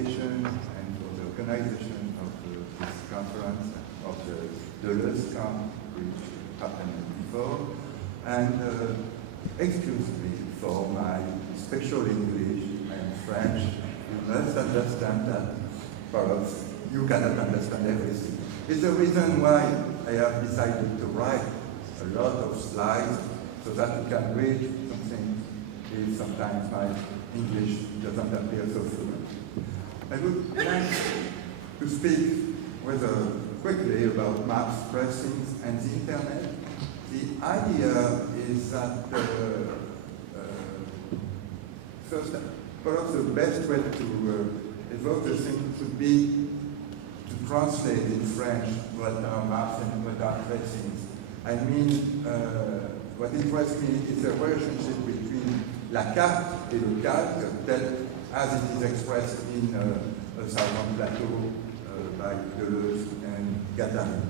invitation and for the organization of this conference of the Deleuze camp, which happened before. And excuse me for my special English. I am French. You must understand that perhaps you cannot understand everything. It's the reason why I have decided to write a lot of slides so that you can read something if sometimes my English doesn't appear so fluent. I would like to speak rather quickly about maps, pressings, and the internet. The idea is that first, perhaps the best way to evoke the thing should be to translate in French what are maps and what are pressings. I mean, what interests me is the relationship between la carte et le calque, as it is expressed in a Southern Plateau by Deleuze and Guattari.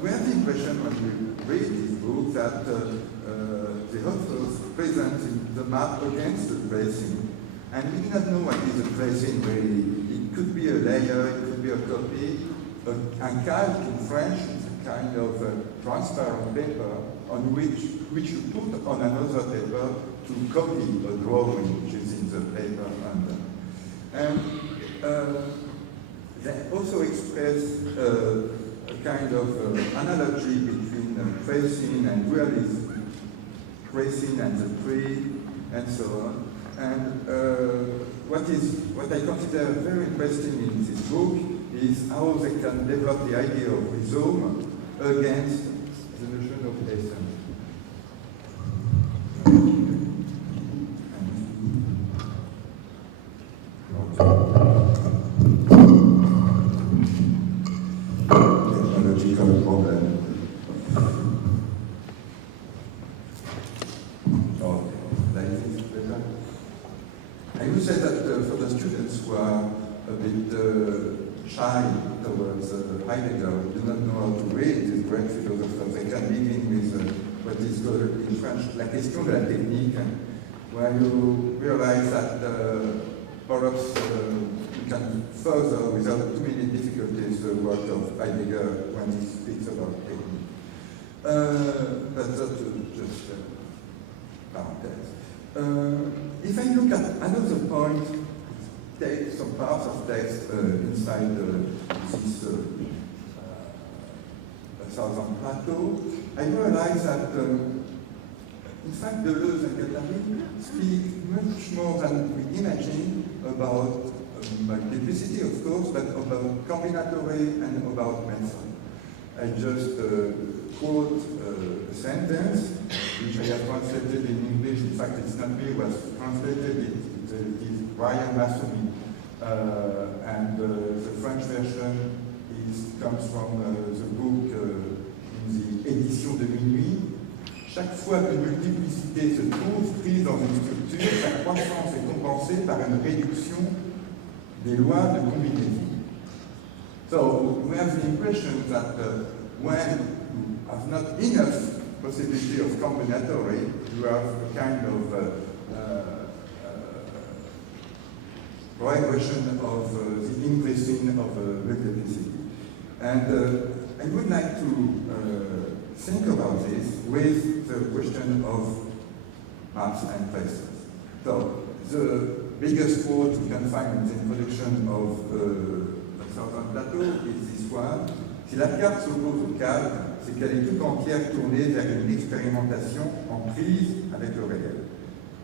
We have the impression when we read this book that the authors present the map against the tracing, and we do not know what is a tracing really. It could be a layer, it could be a copy. Un calque in French is a kind of transparent paper on which you put on another paper to copy a drawing which is in the paper under. And they also express a kind of analogy between tracing and realism, tracing and the tree, and so on. And what I consider very interesting in this book is how they can develop the idea of rhizome against the notion of essence. Technological problem. I would say that for the students who are a bit shy towards Heidegger, who do not know how to read this great philosopher, they can begin with what is called in French la question de la technique, where you realize that perhaps you can further, without too many difficulties, the work of Heidegger when he speaks about technique. But that's just parenthesis. If I look at another point, take some parts of text inside this Southern Plateau, I realize that, in fact, Deleuze and Guattari speak much more than we imagine about multiplicity, of course, but about combinatory and about method. I just quote a sentence, which I have translated in English. In fact, it's not me who has translated it. It is Brian Massoni. And the French version comes from the book in the édition de minuit. Chaque fois qu'une multiplicité se trouve prise dans une structure, sa croissance est compensée par une réduction des lois de combinaison. So we have the impression that when you have not enough possibility of combinatory, you have a kind of progression of the increasing of multiplicity. And I would like to think about this with the question of maps and places. So the biggest quote you can find in the introduction of the Southern Plateau is this one. Si la carte s'oppose au calque, c'est qu'elle est tout entière tournée vers une expérimentation en prise avec le réel.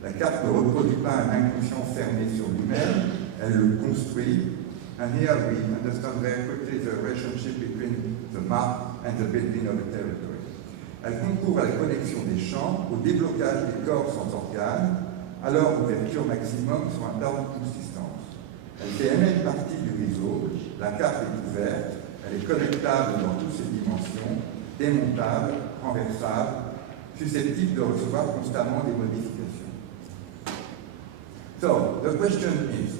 La carte ne reproduit pas un inconscient fermé sur lui-même, elle le construit. And here we understand very quickly the relationship between the map and the building of the territory. Elle concourt à la connexion des champs, au déblocage des corps sans organes, à leur ouverture maximum sur un temps de subsistance. Elle fait elle-même partie du rhizome, la carte est ouverte, elle est connectable dans toutes ses dimensions, démontable, renversable, susceptible de recevoir constamment des modifications. So, the question is,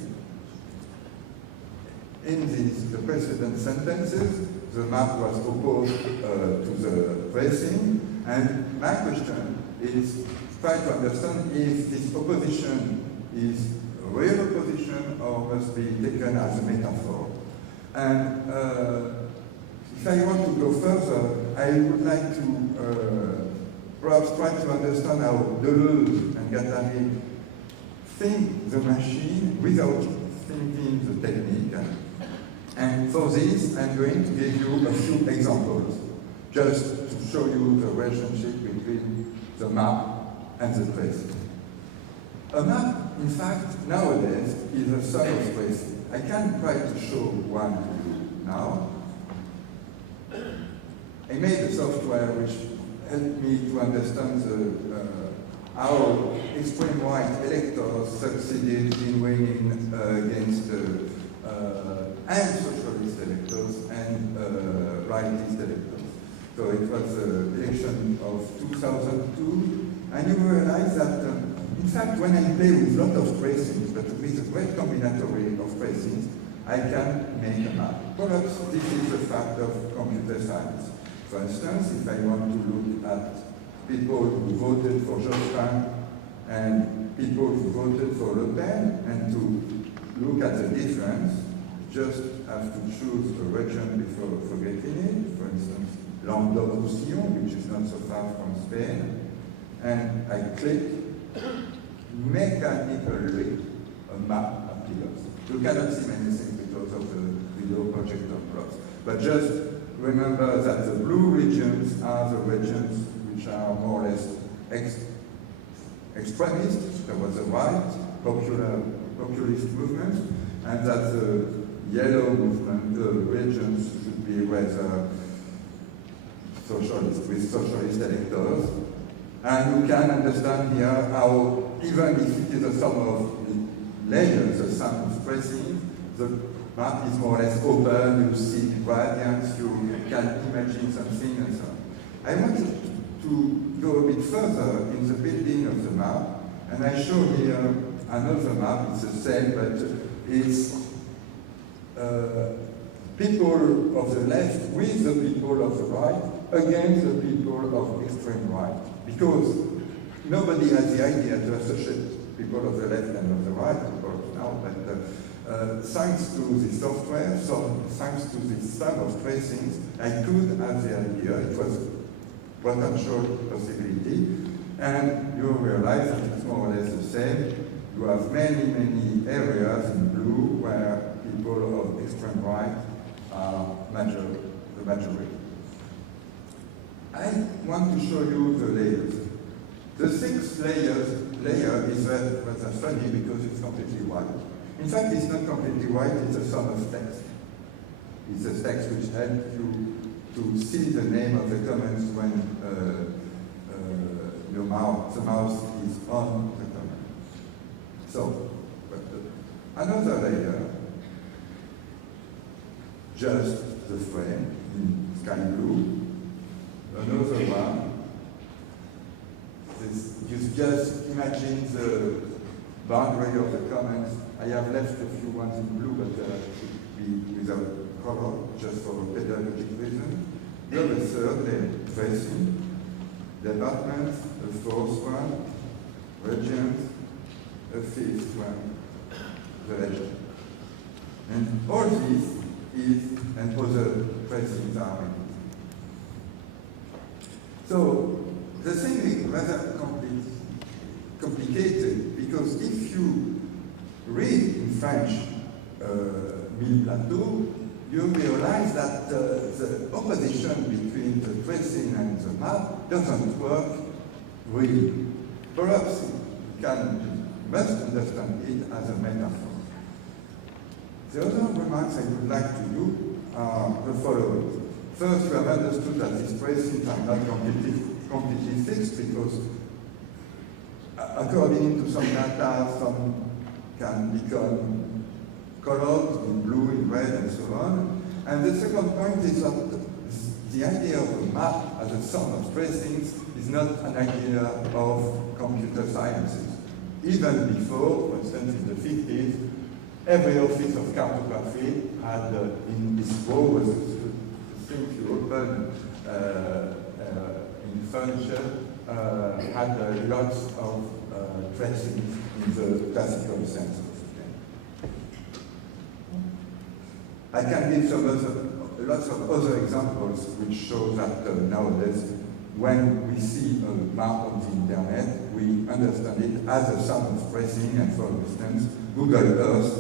in the precedent sentences, the map was opposed to the tracing, and my question is try to understand if this opposition is real opposition or must be taken as a metaphor. And if I want to go further, I would like to perhaps try to understand how Deleuze and Guattari think the machine without thinking the technique. And for this, I'm going to give you a few examples, just to show you the relationship between the map and the tracing. A map, in fact, nowadays, is a sum of tracing. I can try to show one to you now. I made a software which helped me to understand how extreme right electors succeeded in winning against and socialist electors and rightist electors. So it was the election of 2002, and you realize that, in fact, when I play with a lot of tracings, but with a great combinatory of tracings, I can make a map. Perhaps this is a fact of computer science. For instance, if I want to look at people who voted for Jospin and people who voted for Le Pen, and to look at the difference, just have to choose a region before forgetting it. For instance, Languedoc-Roussillon, which is not so far from Spain, and I click, mechanically a map appears. You cannot see many things because of the video projector plots, but just remember that the blue regions are the regions which are more or less extremist. There was a right populist movement, and that the yellow movement, the regions should be rather socialist, with socialist electors. And you can understand here how, even if it is a sum of layers, a sum of tracing, the map is more or less open, you see gradients, you can imagine something, and so on. I wanted to go a bit further in the building of the map, and I show here another map. It's the same, but it's people of the left with the people of the right against the people of extreme right. Because nobody has the idea to associate people of the left and of the right, of course, now, but thanks to the software, thanks to this sum of tracings, I could have the idea. It was a potential possibility, and you realize that it's more or less the same. You have many, many areas in blue where people of extreme right are the majority. I want to show you the layers. The sixth layer is rather funny because it's completely white. In fact, it's not completely white, it's a sum of text. It's a text which helps you to see the name of the comments when the mouse is on the comment. So, another layer, just the frame in sky blue. Another one, you just imagine the boundary of the comments. I have left a few ones in blue, but should be without color, just for pedagogic reason. You have a third layer, tracing, departments, a fourth one, regions, a fifth one, the legend. And all this is, and other tracings are in. So the thing is rather complicated, because if you read in French Mille Plateaux, you realize that the opposition between the tracing and the map doesn't work really. Perhaps you must understand it as a metaphor. The other remarks I would like to do are the following. First, you have understood that these tracings are not completely fixed, because according to some data, some can become colored in blue, in red, and so on. And the second point is that the idea of a map as a sum of tracings is not an idea of computer sciences. Even before, for instance, in the 50s, every office of cartography had in this row was things you open in furniture had lots of tracings in the classical sense. I can give lots of other examples which show that nowadays, when we see a map on the internet, we understand it as a sum of tracing, and for instance, Google Earth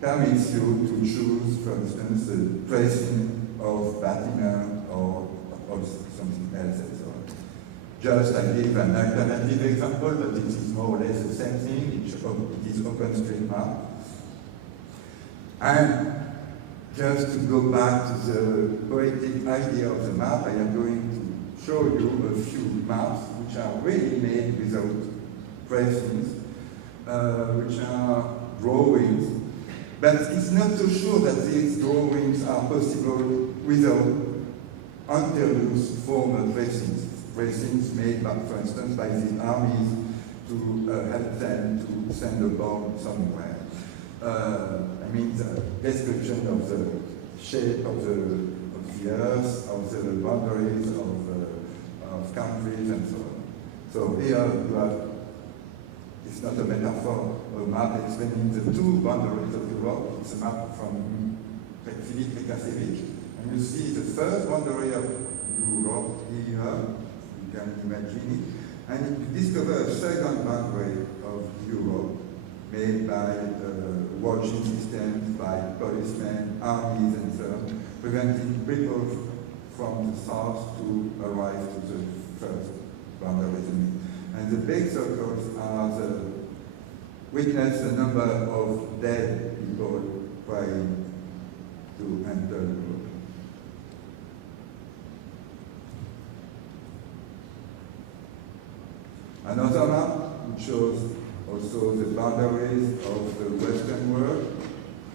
permits you to choose, for instance, the tracing of bâtiment or something else and so on. Just I give an alternative example, but it is more or less the same thing. It is OpenStreetMap. And just to go back to the poetic idea of the map, I am going to show you a few maps which are really made without tracings, which are drawings. But it's not so sure that these drawings are possible without unterior formal tracings made, by, for instance, by the armies to help them to send a bomb somewhere. I mean, the description of the shape of the earth, of the boundaries of countries, and so on. So here you have, it's not a metaphor, a map explaining the two boundaries of Europe. It's a map from Philippe Ricasevich. And you see the first boundary of Europe here, you can imagine it. And you discover a second boundary of Europe made by watching systems, by policemen, armies, and so on, preventing people from the south to arrive to the first boundary. And the big circles are the witness the number of dead people trying to enter Europe. Another map which shows also the boundaries of the Western world,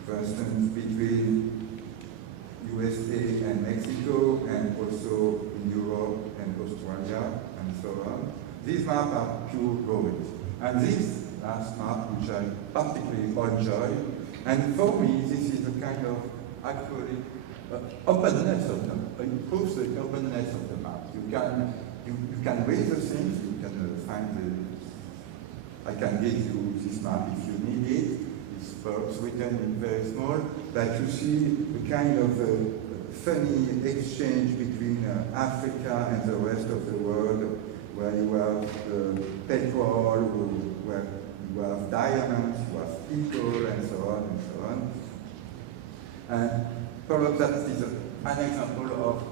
for instance, between USA and Mexico, and also in Europe and Australia, and so on. These maps are pure drawings. And this last map, which I particularly enjoy, and for me, this is a kind of actually openness of them. It proves the openness of the map. You can read the things, you can find the. I can give you this map if you need it. It's perhaps written in very small, but you see a kind of funny exchange between Africa and the rest of the world, where you have petrol, where you have diamonds, you have people, and so on and so on. And perhaps that is an example of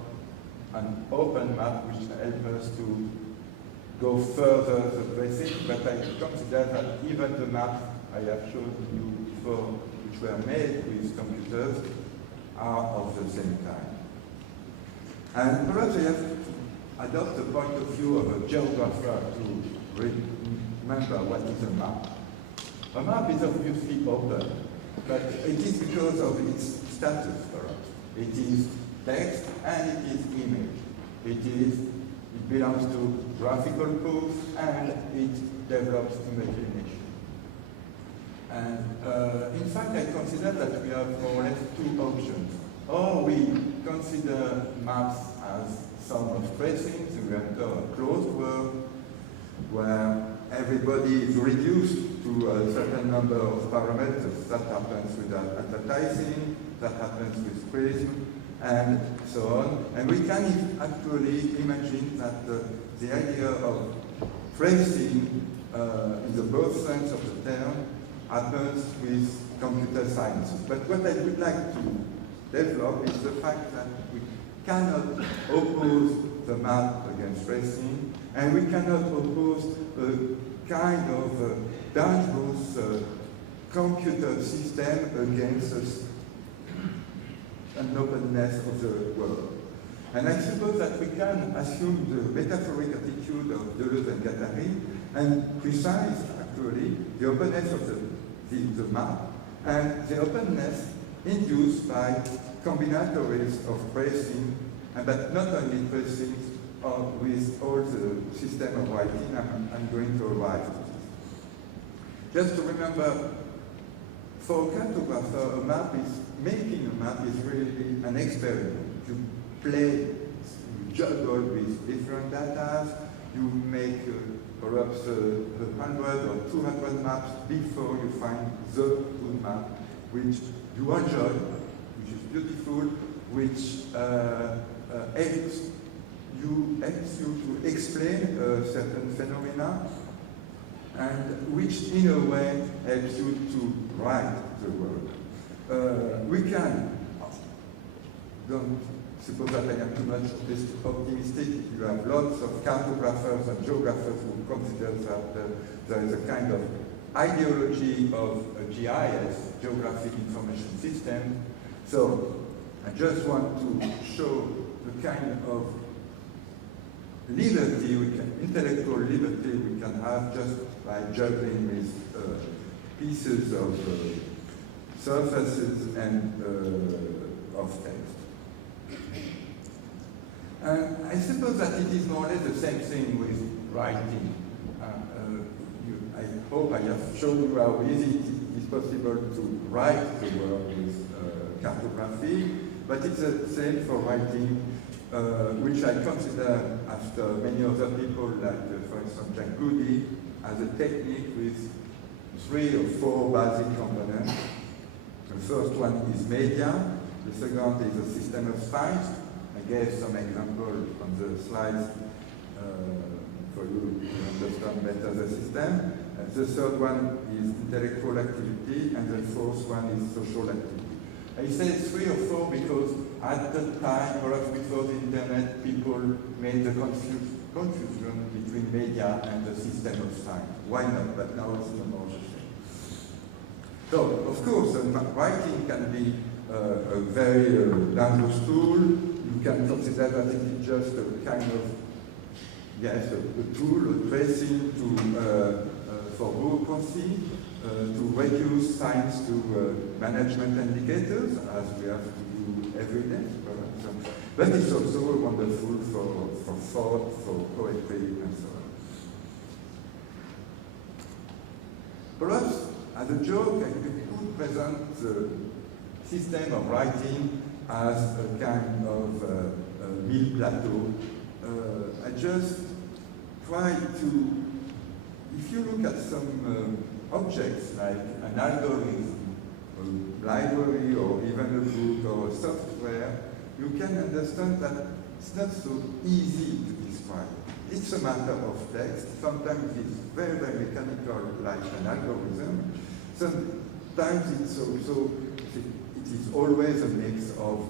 an open map which helps us to go further the basic, but I consider that even the maps I have shown you before, which were made with computers, are of the same kind. And perhaps I have to adopt the point of view of a geographer to remember what is a map. A map is obviously open, but it is because of its status, perhaps. It is text and it is image. It belongs to graphical proof, and it develops imagination. And in fact, I consider that we have more or less two options. Or we consider maps as sum of tracings, we enter a closed world where everybody is reduced to a certain number of parameters. That happens with advertising, that happens with prism, and so on. And we can actually imagine that the idea of tracing in the broad sense of the term happens with computer sciences. But what I would like to develop is the fact that we cannot oppose the map against tracing, and we cannot oppose a kind of dangerous computer system against an openness of the world. And I suppose that we can assume the metaphoric attitude of Deleuze and Guattari and precise, actually, the openness of the map and the openness induced by combinatories of tracing, but not only tracing with all the system of writing. I'm going to arrive at this. Just to remember, for a cartographer, making a map is really an experiment. You play, you juggle with different data, you make perhaps 100 or 200 maps before you find the good map, which you enjoy, which is beautiful, which helps you to explain a certain phenomena, and which in a way helps you to write the world. We can, don't suppose that I am too much optimistic. You have lots of cartographers and geographers who consider that there is a kind of ideology of a GIS, Geographic Information System. So I just want to show the kind of liberty, intellectual liberty we can have just by juggling with pieces of surfaces and of text. And I suppose that it is more or less the same thing with writing. I hope I have shown you how easy it is possible to write the world with cartography, but it's the same for writing, which I consider, after many other people, like for instance Jack Goody, as a technique with 3 or 4 basic components. The first one is media, the second is a system of signs. I gave some examples on the slides for you to understand better the system. The third one is intellectual activity, and the fourth one is social activity. I say 3 or 4 because at the time, perhaps before the internet, people made the confusion between media and the system of signs. Why not? But now it's no more the same. So, of course, writing can be a very dangerous tool. You can consider that it is just a kind of, yes, a tool, a tracing to, for bureaucracy, to reduce science to management indicators, as we have to do every day. But it's also wonderful for thought, for poetry, and so on. Perhaps, as a joke, I could present the system of writing as a kind of mill plateau. I just try to, if you look at some objects like an algorithm, a library, or even a book or a software, you can understand that it's not so easy to describe. It's a matter of text. Sometimes it's very, very mechanical, like an algorithm. Sometimes it's also, it is always a mix of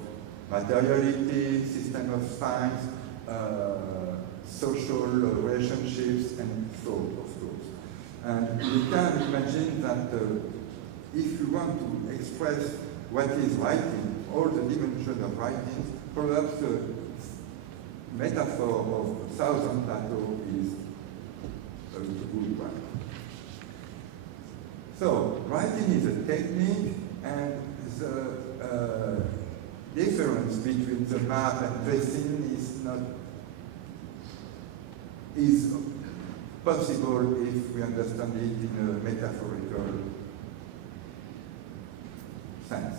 materiality, system of science, social relationships, and thought, of course. And you can imagine that if you want to express what is writing, all the dimensions of writing, perhaps the metaphor of 1,000 plateaux is a good one. So, writing is a technique, and the difference between the map and tracing is possible if we understand it in a metaphorical sense.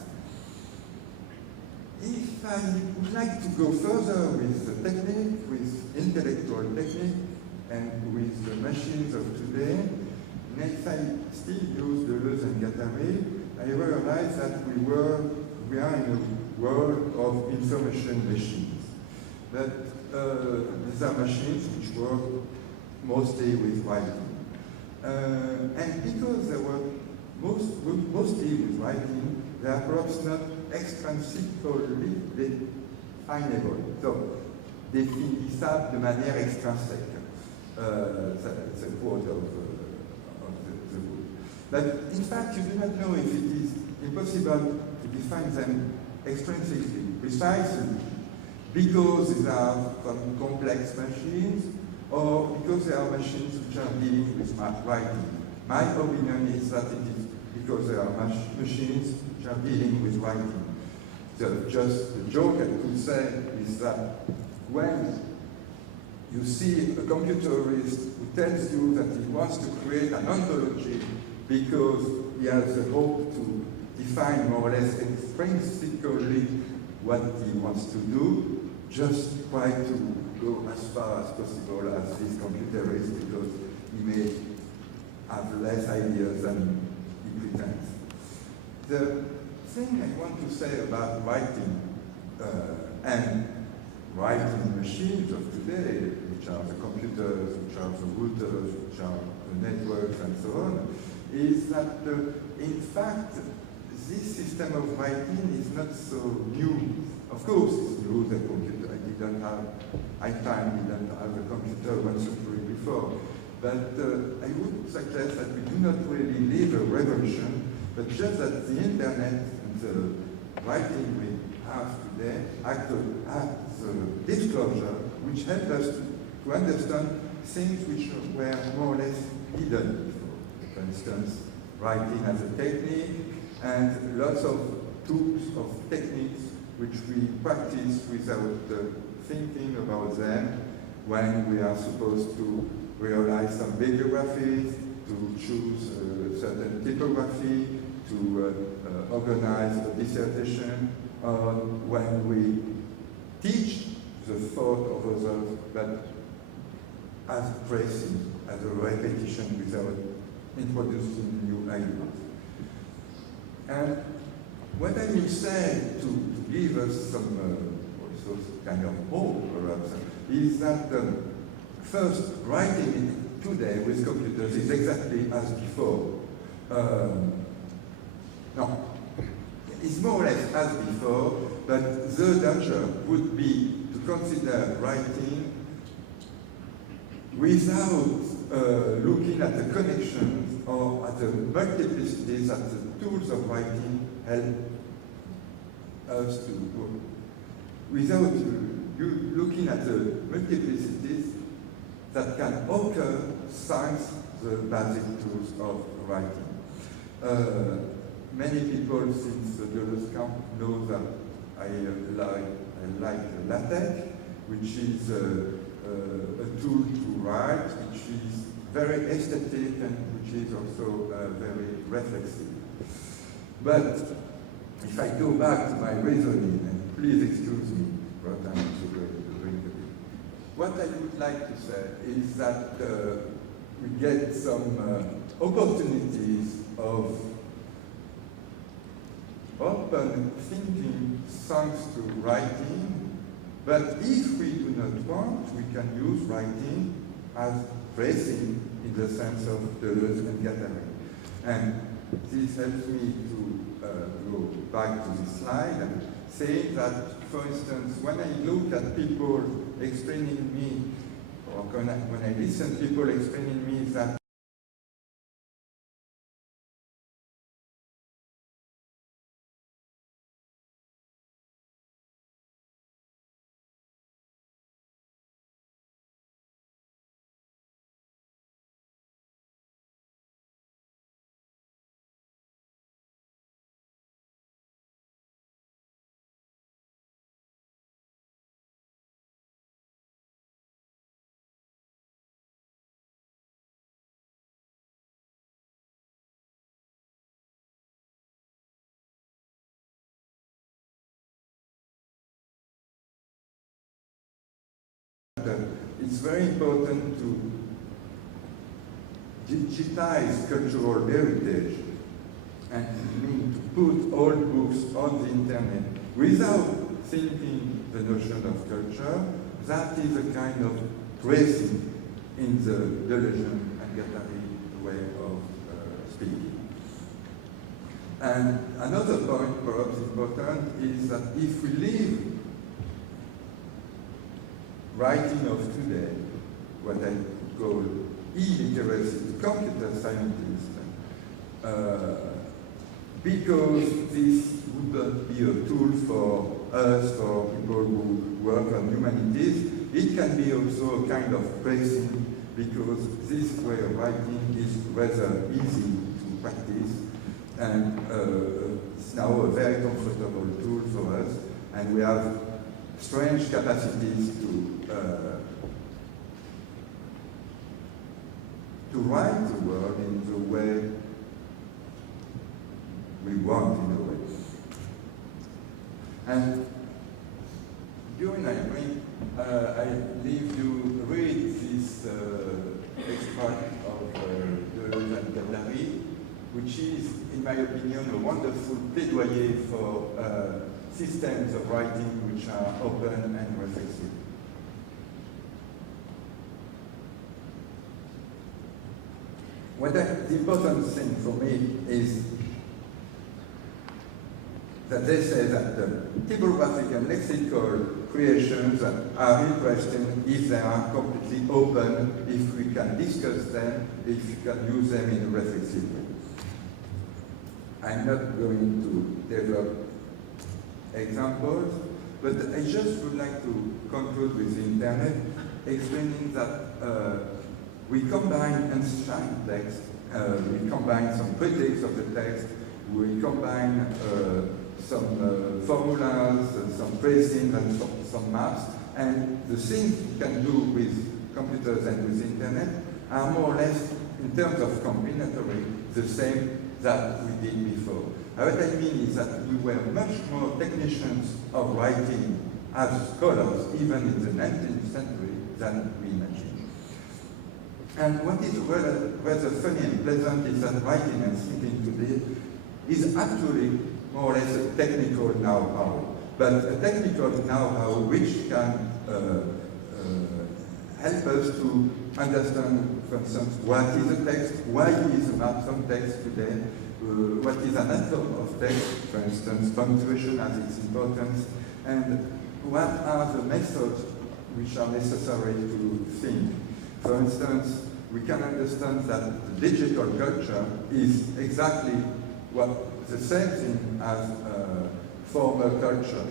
If I would like to go further with the technique, with intellectual technique, and with the machines of today, and if I still use Deleuze and Guattari, I realize that we are in a world of information machines. That these are machines which work mostly with writing. And because they work mostly with writing, they are perhaps not extrinsically definable. So, définissable de manière extrinsèque. It's a quote of the book. But in fact, you do not know if it is impossible to define them extrinsically, precisely because these are some complex machines, or because they are machines which are dealing with writing. My opinion is that it is because they are machines which are dealing with writing. Just the joke I could say is that when you see a computerist who tells you that he wants to create an ontology because he has the hope to define more or less extrinsically what he wants to do, just try to go as far as possible as this computerist, because he may have less ideas than he pretends. The thing I want to say about writing and writing machines of today, which are the computers, which are the routers, which are the networks, and so on, is that in fact this system of writing is not so new. Of course, it's new. The computer didn't have a computer 1 century before. But I would suggest that we do not really live a revolution, but just that the internet and the writing we have today act as a disclosure which help us to understand things which were more or less hidden before. For instance, writing as a technique and lots of tools of techniques which we practice without thinking about them when we are supposed to realize some bibliographies, to choose a certain typography, to organize a dissertation, when we teach the thought of others, but as tracing, as a repetition without introducing new ideas. And what I will say to give us some also kind of hope, perhaps, is that first, writing today with computers is exactly as before. No, it's more or less as before, but the danger would be to consider writing without looking at the connections or at the multiplicities that the tools of writing help us to do. Without looking at the multiplicities that can occur thanks to the basic tools of writing. Many people since the Deleuze camp know that I like LaTeX, which is a tool to write, which is very aesthetic and which is also very reflexive. But if I go back to my reasoning, and please excuse me, but I'm doing a bit. What I would like to say is that we get some opportunities of open thinking thanks to writing, but if we do not want, we can use writing as tracing in the sense of Deleuze and Guattari. And this helps me to go back to this slide and say that, for instance, when I look at people explaining me, or when I listen to people explaining me that it's very important to digitize cultural heritage and to put all books on the internet without thinking the notion of culture. That is a kind of tracing in the Deleuze and Guattari way of speaking. And another point, perhaps important, is that if we leave writing of today, what I call illiteracy to computer scientists, because this would not be a tool for us, for people who work on humanities. It can be also a kind of tracing, because this way of writing is rather easy to practice, and it's now a very comfortable tool for us, and we have strange capacities to write the world in the way we want, in a way. And during I leave you read this extract of Deleuze and Guattari, which is, in my opinion, a wonderful plaidoyer for systems of writing which are open and reflexive. The important thing for me is that they say that the typographic and lexical creations are interesting if they are completely open, if we can discuss them, if we can use them in a reflexive way. I'm not going to develop examples, but I just would like to conclude with the internet, explaining that we combine unsigned text, we combine some critiques of the text, we combine some formulas, some tracing, and some maps, and the things we can do with computers and with internet are more or less, in terms of combinatory, the same that we did before. What I mean is that we were much more technicians of writing as scholars, even in the 19th century, than we imagined. And what is rather funny and pleasant is that writing and thinking today is actually more or less a technical know-how, but a technical know-how which can help us to understand, for instance, what is a text, why is a map some text today, what is an atom of text, for instance, punctuation has its importance, and what are the methods which are necessary to think. For instance, we can understand that the digital culture is exactly the same thing as former culture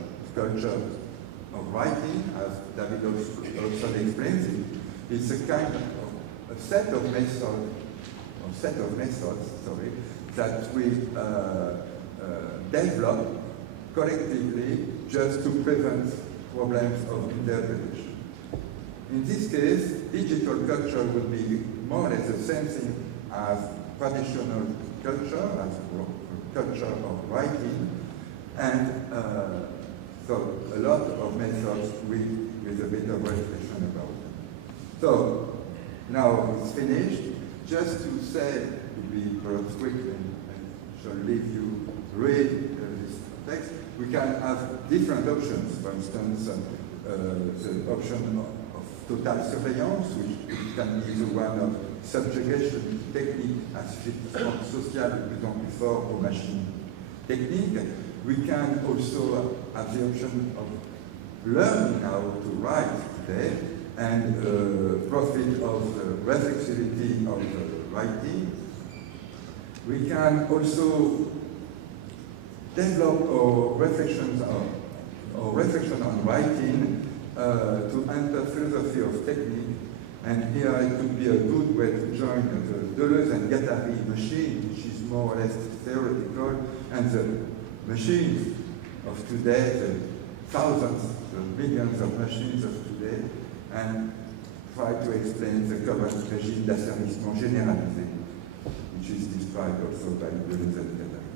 of writing, as David also explains it. It's a kind of a set of methods, that we develop collectively just to prevent problems of interpretation. In this case, digital culture would be more or less the same thing as traditional culture, as culture of writing, and so a lot of methods with a bit of reflection about them. So now it's finished. Just to say, to be perhaps quick, and I shall leave you read this text, we can have different options. For instance, the option of total surveillance, which can be the one of subjugation technique, assistance sociale de plus en plus fort aux machines techniques. We can also have the option of learning how to write today and profit of the reflexivity of the writing. We can also develop our reflection on writing to enter philosophy of technique. And here it could be a good way to join the Deleuze and Guattari machine, which is more or less theoretical, and the machines of today, the thousands, the millions of machines of today, and try to explain the current régime d'asservissement généralisé, which is described also by Deleuze and Guattari.